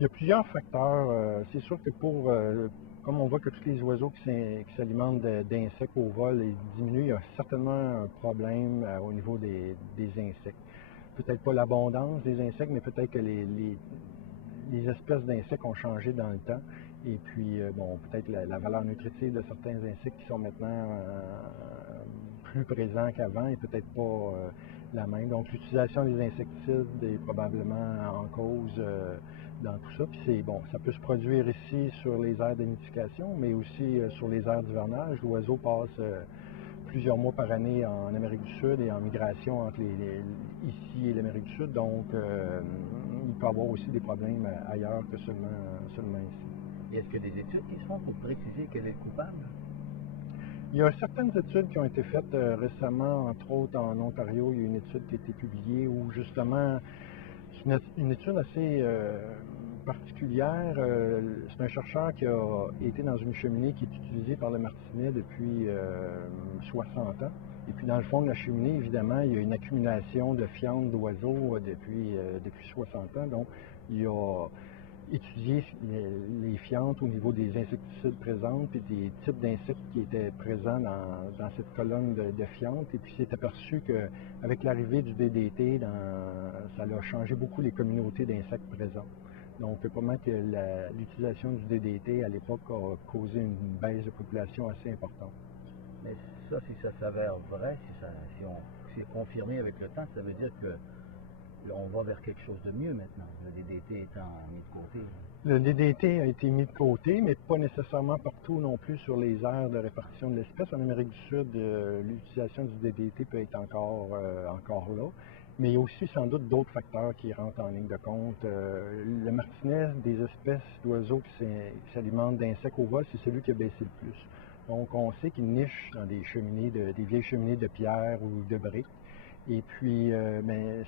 Il y a plusieurs facteurs. C'est sûr que comme on voit que tous les oiseaux qui s'alimentent d'insectes au vol diminuent, il y a certainement un problème au niveau des insectes. Peut-être pas l'abondance des insectes, mais peut-être que les espèces d'insectes ont changé dans le temps. Et puis, bon, peut-être la valeur nutritive de certains insectes qui sont maintenant plus présents qu'avant est peut-être pas la même. Donc, l'utilisation des insecticides est probablement en cause dans tout ça. Puis c'est bon, ça peut se produire ici sur les aires de nidification, mais aussi sur les aires d'hivernage. L'oiseau passe plusieurs mois par année en Amérique du Sud et en migration entre ici et l'Amérique du Sud. Donc, il peut y avoir aussi des problèmes ailleurs que seulement ici. Et est-ce qu'il y a des études qui se font pour préciser quel est le coupable? Il y a certaines études qui ont été faites récemment, entre autres en Ontario. Il y a une étude qui a été publiée où justement, c'est une étude assez particulière. C'est un chercheur qui a été dans une cheminée qui est utilisée par le martinet depuis 60 ans. Et puis dans le fond de la cheminée, évidemment, il y a une accumulation de fientes d'oiseaux depuis 60 ans. Donc, il a étudié les fientes au niveau des insecticides présents et des types d'insectes qui étaient présents dans cette colonne de fientes. Et puis, s'est aperçu qu'avec l'arrivée du DDT, ça a changé beaucoup les communautés d'insectes présents. Donc, probablement que l'utilisation du DDT à l'époque a causé une baisse de population assez importante. Mais ça, si ça s'avère vrai, si c'est confirmé avec le temps, ça veut dire que on va vers quelque chose de mieux maintenant, le DDT étant mis de côté. Le DDT a été mis de côté, mais pas nécessairement partout non plus sur les aires de répartition de l'espèce. En Amérique du Sud, l'utilisation du DDT peut être encore là. Mais il y a aussi sans doute d'autres facteurs qui rentrent en ligne de compte. Le martinet des espèces d'oiseaux qui s'alimentent d'insectes au vol, c'est celui qui a baissé le plus. Donc on sait qu'il niche dans des vieilles cheminées de pierre ou de briques. Et puis,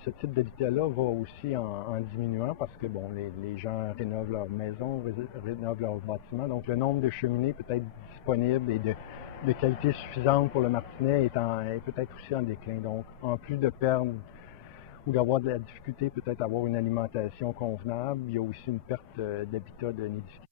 ce type d'habitat-là va aussi en diminuant parce que bon, les gens rénovent leur maison, rénovent leur bâtiment. Donc, le nombre de cheminées peut-être disponibles et de qualité suffisante pour le martinet est peut-être aussi en déclin. Donc, en plus de perdre ou d'avoir de la difficulté peut-être à avoir une alimentation convenable, il y a aussi une perte d'habitat de nidification.